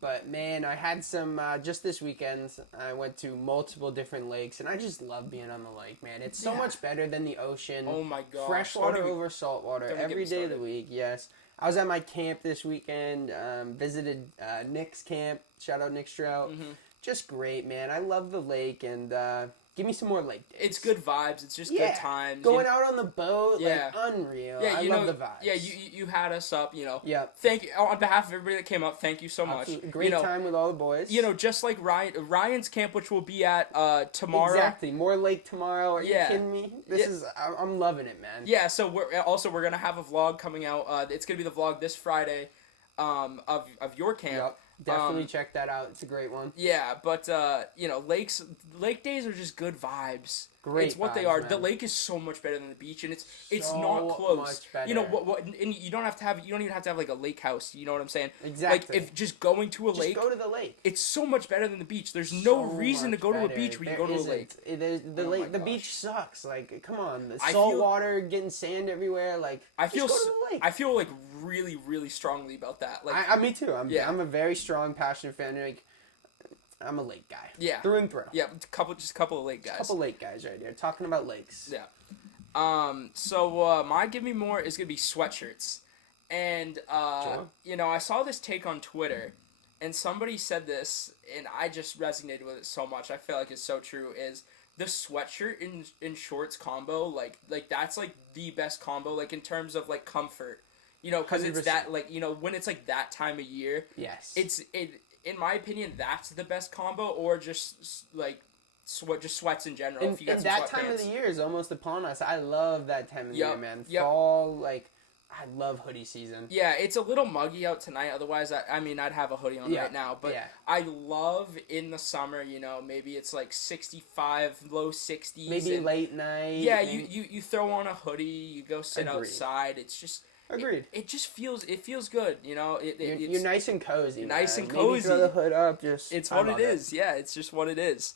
but man, I had some just this weekend. I went to multiple different lakes, and I just love being on the lake, man. It's so Yeah. much better than the ocean. Oh my gosh. Freshwater over saltwater don't get every me day of the started. week. Yes, I was at my camp this weekend. Visited Nick's camp. Shout out Nick Strout. Mm-hmm. Just great, man. I love the lake, and give me some more lake days. It's good vibes. It's just good times. Going out on the boat, Yeah. like unreal. Yeah, I you love know, the vibes. yeah, you had us up, you know. Yep. Thank you on behalf of everybody that came up. Thank you so much. Absolutely. Great you know, time with all the boys. You know, just like Ryan's camp, which will be at tomorrow. Exactly. More lake tomorrow. Are you Yeah. kidding me? This is I'm loving it, man. Yeah. So we're gonna have a vlog coming out. It's gonna be the vlog this Friday, of your camp. Yep. Definitely check that out. It's a great one. Yeah, but you know, lake days are just good vibes. Great It's what they vibes, are. man. The lake is so much better than the beach, and it's So not close. much better. You know what? And you don't even have to have like a lake house. You know what I'm saying? Exactly. Like if just going to a Just lake, go to the lake. it's so much better than the beach. There's no So reason to much go to a better. beach when you There go to a isn't. lake. The Oh lake, my the gosh. beach sucks. Like, come on, the I salt feel- water, getting sand everywhere. Like, I feel just go to the lake. I feel like really strongly about that. Like Me too. I'm a very strong, passionate fan. Like, I'm a lake guy. Yeah. Through and through. yeah, just a couple of lake guys. Couple lake guys right here talking about lakes. Yeah. My give me more is gonna be sweatshirts, and Sure. you know, I saw this take on Twitter, and somebody said this, and I just resonated with it so much. I feel like it's so true. Is the sweatshirt in shorts combo like that's like the best combo, like in terms of like comfort, you know, because it's 100%. that, like, you know, when it's like that time of year, Yes. it's in my opinion that's the best combo, or just like sweats in general. And, if you got and some that time of sweatpants. the year is almost upon us. I love that time of the Yep, year, man. yep. Fall, like, I love hoodie season. Yeah, it's a little muggy out tonight. Otherwise, I mean, I'd have a hoodie on Yeah, right now. But yeah. I love in the summer, you know, maybe it's like 65, low 60s. Maybe and late night. Yeah, and- you throw on a hoodie, you go sit Agreed. outside. It's just... Agreed. It just feels good, you know. You're nice and cozy. nice man. and Maybe cozy. throw the hood up. Just It's I what it love is. Yeah, it's just what it is.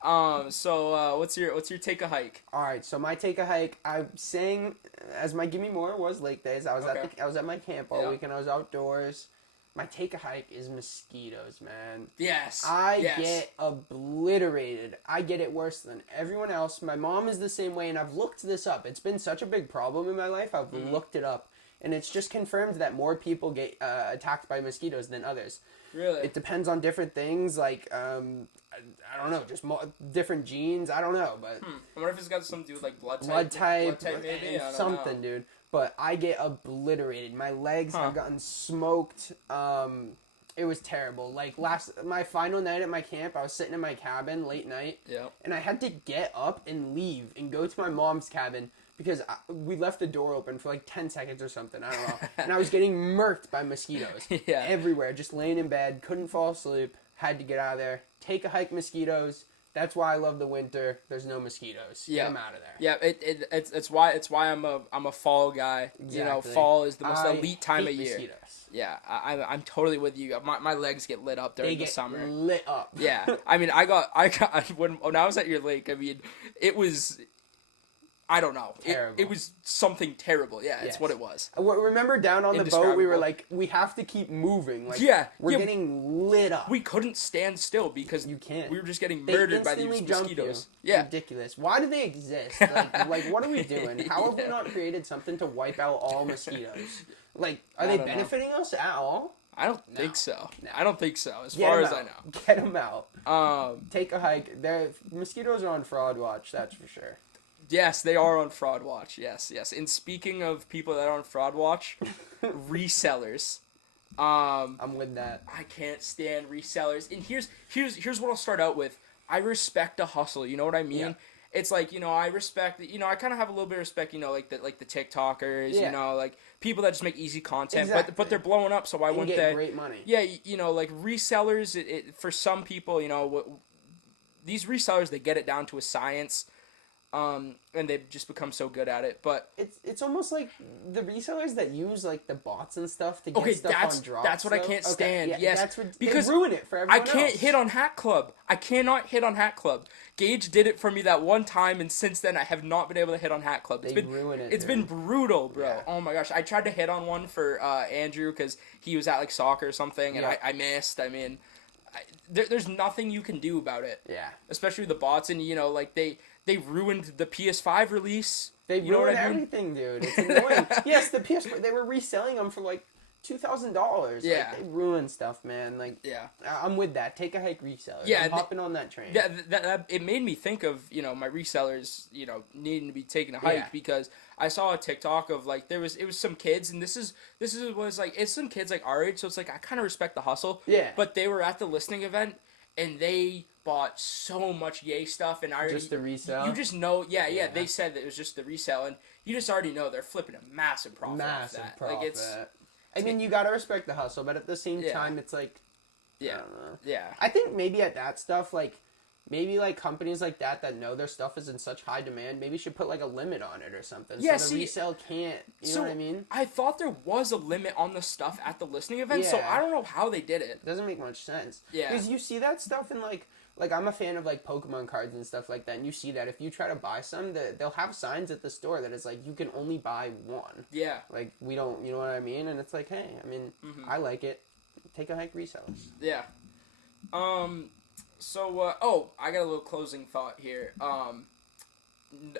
What's your take a hike? All right, so my take a hike. I sang as my gimme more was lake days. I was Okay. I was at my camp all Yeah. weekend. I was outdoors. My take a hike is mosquitoes, man. Yes. I yes. get obliterated. I get it worse than everyone else. My mom is the same way, and I've looked this up. It's been such a big problem in my life. I've looked it up, and it's just confirmed that more people get attacked by mosquitoes than others. Really? It depends on different things, like I don't know, just different genes. I don't know, but I wonder if it's got something to do with like blood type, maybe. I don't something, know. dude. But I get obliterated. My legs Huh. have gotten smoked. It was terrible. Like my final night at my camp, I was sitting in my cabin late night, Yeah. and I had to get up and leave and go to my mom's cabin because we left the door open for like 10 seconds or something. I don't know. And I was getting murked by mosquitoes Yeah. everywhere. Just laying in bed, couldn't fall asleep. Had to get out of there. Take a hike, mosquitoes. That's why I love the winter. There's no mosquitoes. Yeah. Get them out of there. Yeah, it's why I'm a fall guy. You know, Exactly. fall is the most I elite time of hate year. mosquitoes. Yeah, I'm totally with you. My legs get lit up They during the get summer. lit up. Yeah, I mean, I got when I was at your lake. I mean, it was, I don't know, Terrible. it was something terrible. Yeah, it's Yes. what it was. Remember down on the boat, we were Indescribable. like, we have to keep moving. Like, Yeah, we're yeah. getting lit up. We couldn't stand still because You can't. we were just getting They murdered by these instantly jump mosquitoes. you. Yeah, Ridiculous. Why do they exist? Like, what are we doing? How have we not created something to wipe out all mosquitoes? Like, are I they don't know. benefiting us at all? I don't think so. No. I don't think so. As Get far 'em as out. I know. Get them out. Um, Take a hike. Mosquitoes are on fraud watch, that's for sure. Yes, they are on fraud watch. Yes. And speaking of people that are on fraud watch, resellers. I'm with that. I can't stand resellers. And here's what I'll start out with. I respect a hustle. You know what I mean? Yeah. It's like, you know, I respect. You know, I kind of have a little bit of respect. You know, like the TikTokers. Yeah. You know, like people that just make easy content. Exactly. But they're blowing up. So why And wouldn't get they? great money. Yeah, you know, like resellers. For some people, you know, these resellers, they get it down to a science. and they've just become so good at it. But it's almost like the resellers that use like the bots and stuff to get stuff on drops. That's what I can't stand. Yeah, yes, that's what, because they ruin it for everyone I can't else. hit on Hat Club. I cannot hit on Hat Club. Gage did it for me that one time, and since then I have not been able to hit on Hat Club. They ruin it. It's been brutal, bro. Yeah. Oh my gosh, I tried to hit on one for Andrew because he was at like soccer or something, and I missed. I mean, there's nothing you can do about it. Yeah. Especially with the bots, and like they ruined the PS5 release. They You know ruined what I mean? everything, dude. It's annoying. Yes, the PS4, they were reselling them for like $2,000. Yeah. Like, they ruin stuff, man. Like, Yeah. I'm with that. Take a hike reseller. Yeah, I'm hopping on that train. That it made me think of my resellers needing to be taking a hike because I saw a TikTok of like it was some kids, and this was like it's some kids like our age, so it's like I kind of respect the hustle. Yeah. But they were at the listing event and they bought so much Yay stuff, and Just the resale. You just know, yeah. They said that it was just the resale, and you just already know they're flipping a massive profit off that. Profit. Like it's. I mean, you gotta respect the hustle, but at the same time, it's like, I don't know. Yeah. I think maybe at that stuff, like, maybe like companies like that know their stuff is in such high demand, maybe should put like a limit on it or something. Yeah, so the resale can't. You know what I mean? I thought there was a limit on the stuff at the listing event, so I don't know how they did it. It doesn't make much sense. Yeah. Because you see that stuff in like I'm a fan of like Pokemon cards and stuff like that, and you see that if you try to buy some, they'll have signs at the store that it's like you can only buy one. Yeah. Like we don't, you know what I mean? And it's like, hey, I mean, I like it. Take a hike resellers. Yeah. So I got a little closing thought here.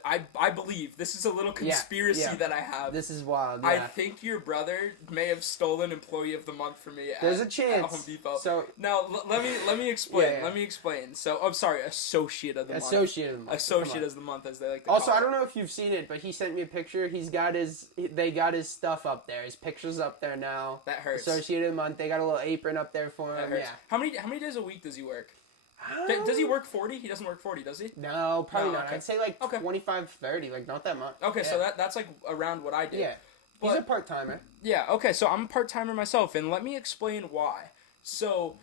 I believe this is a little conspiracy that I have. This is wild. Yeah. I think your brother may have stolen Employee of the Month from me. There's a chance. At Home Depot. So now let me explain. Yeah. Let me explain. So I'm sorry, Associate of the Month. Associate of the Month. Associate as the month, as they like to Also, call it. I don't know if you've seen it, but he sent me a picture. They got his stuff up there. His picture's up there now. That hurts. Associate of the Month. They got a little apron up there for him. That hurts. Yeah. How many days a week does he work? Does he work 40? He doesn't work 40, does he? No, probably No, not. okay. I'd say like Okay. 25, 30, like not that much. Okay, so that's like around what I did. Yeah. But, He's a part-timer. Yeah, okay, so I'm a part-timer myself, and let me explain why. So,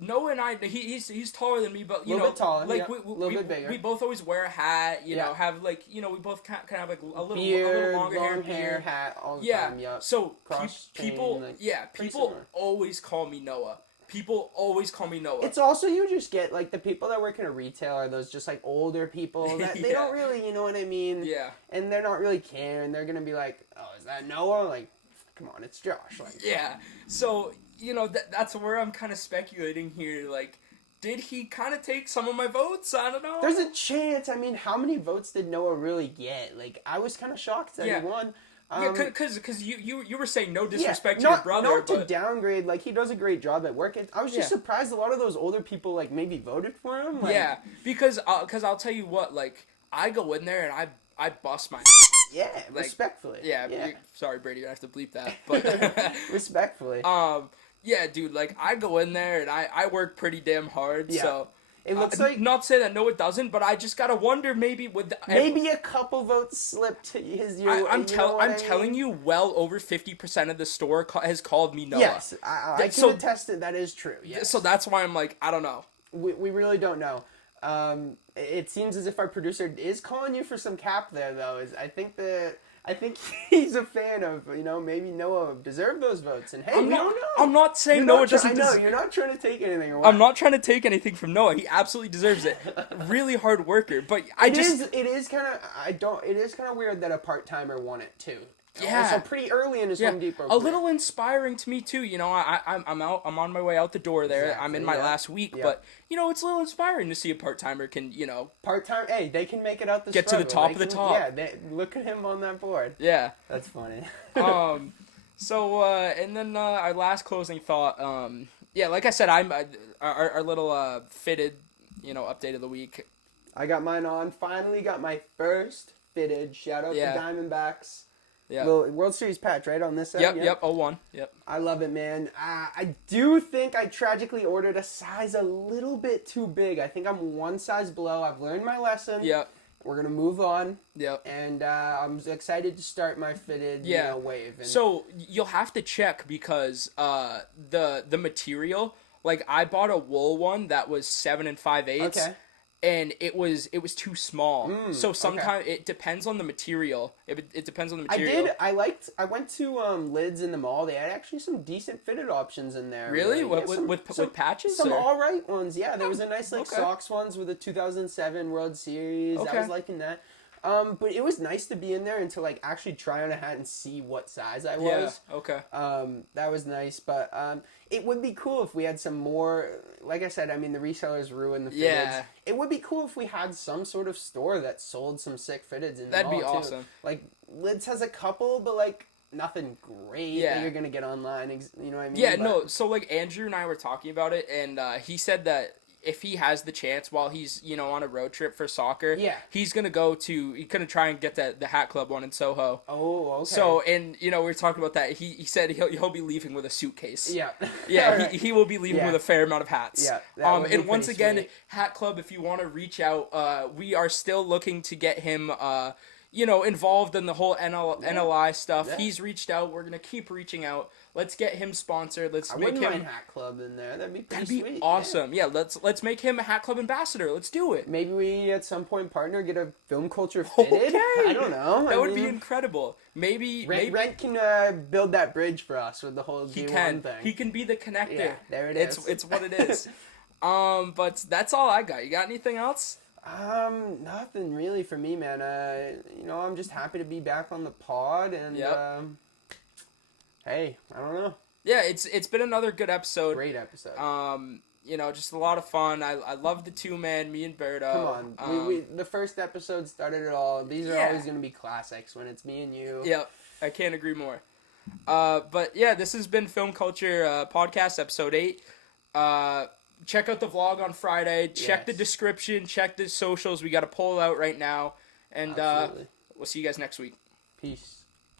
Noah and I, he's taller than me, but, you know, bit taller, like, yeah. A little bit bigger. We both always wear a hat, you know, Yeah. have, like, you know, we both kind of have, like, a little Beard, longer long hair, hair, hat, all the yeah, time. Yep. so Cross-chain, people, like, pretty people similar. always call me Noah. People always call me Noah. It's also, you just get, like, the people that work in a retail are those just, like, older people that they don't really, you know what I mean? Yeah. And they're not really caring. They're going to be like, oh, is that Noah? Like, come on, it's Josh. Like, yeah. So, you know, that's where I'm kind of speculating here. Like, did he kind of take some of my votes? I don't know. there's a chance. I mean, how many votes did Noah really get? Like, I was kind of shocked that he won. Yeah, because you were saying no disrespect to not, your brother, not to but downgrade. Like, he does a great job at work. I was just surprised a lot of those older people, like, maybe voted for him. Like, yeah, because I'll tell you what, like, I go in there and I bust my yeah, like, respectfully. yeah. Sorry, Brady, I have to bleep that, but respectfully. yeah, dude, like I go in there and I work pretty damn hard, so. It looks like not to say that no, it doesn't, but I just gotta wonder maybe with maybe a couple votes slipped his. I'm telling you, well over 50% of the store has called me Noah. Yes, I can attest that that is true. Yes. So that's why I'm like, I don't know. We really don't know. It seems as if our producer is calling you for some cap there, though. I think he's a fan of, you know, maybe Noah deserved those votes. And hey, we don't know. I'm not saying Noah doesn't. I know you're not trying to take anything away. I'm not trying to take anything from Noah. He absolutely deserves it. Really hard worker, but it is kind of weird that a part timer won it too. Yeah. Also pretty early in his Home Depot career. A little inspiring to me too. You know, I'm on my way out the door there. Exactly, I'm in my last week, but you know, it's a little inspiring to see a part timer can, you know, part-time. Hey, they can make it out the get struggle. To the top of the top. Yeah, look at him on that board. Yeah, that's funny. So and then our last closing thought. Yeah, like I said, I'm our little fitted, you know, update of the week. I got mine on. Finally got my first fitted. Shout out to Diamondbacks. Yeah. Little World Series patch, right, on this side? Yep, 01. Yep. I love it, man. I do think I tragically ordered a size a little bit too big. I think I'm one size below. I've learned my lesson. Yep. We're going to move on. Yep. And I'm excited to start my fitted wave. And so you'll have to check because the material, like I bought a wool one that was 7 5/8. Okay. and it was too small. So okay. sometimes it depends on the material. It depends on the I material. did. I went to Lids in the mall. They had actually some decent fitted options in there. Really? Like, With patches? Some or? all right ones. Yeah, there was a nice like Okay. Sox ones with the 2007 World Series. Okay. I was liking that. But it was nice to be in there and to like actually try on a hat and see what size I was. Yeah. Okay. That was nice, but it would be cool if we had some more. Like I said, I mean the resellers ruin the fitteds. Yeah. It would be cool if we had some sort of store that sold some sick fitteds in the That'd be mall, awesome. too. Like Lids has a couple, but like nothing great that you're gonna get online. You know what I mean? Yeah. But, No. So like Andrew and I were talking about it, and he said that if he has the chance while he's on a road trip for soccer, he's gonna try and get the Hat Club one in Soho. Oh, okay. So and we were talking about that. He said he'll be leaving with a suitcase. Yeah. Yeah, Right. he will be leaving with a fair amount of hats. Yeah. That would be and once pretty again, sweet. Hat Club, if you want to reach out, we are still looking to get him involved in the whole NLI stuff. Yeah. He's reached out. We're gonna keep reaching out. Let's get him sponsored. Let's I make wouldn't him. mind Hat Club in there. That'd be pretty That'd be sweet. awesome. Yeah, let's make him a Hat Club ambassador. Let's do it. Maybe we at some point partner get a film culture fitted. Okay. I don't know. That would be incredible. Maybe Rent can build that bridge for us with the whole he D1 can. thing. He can be the connector. Yeah, there it is. It's what it is. But that's all I got. You got anything else? Nothing really for me, man. I'm just happy to be back on the pod, and hey, I don't know. Yeah, it's been another good episode. Great episode. Just a lot of fun. I love the two man, me and Berto. Come on, we the first episode started it all. These are always gonna be classics when it's me and you. Yep, I can't agree more. But yeah, this has been Film Culture Podcast episode 8. Check out the vlog on Friday. Check the description. Check the socials. We got a poll out right now, and we'll see you guys next week. Peace.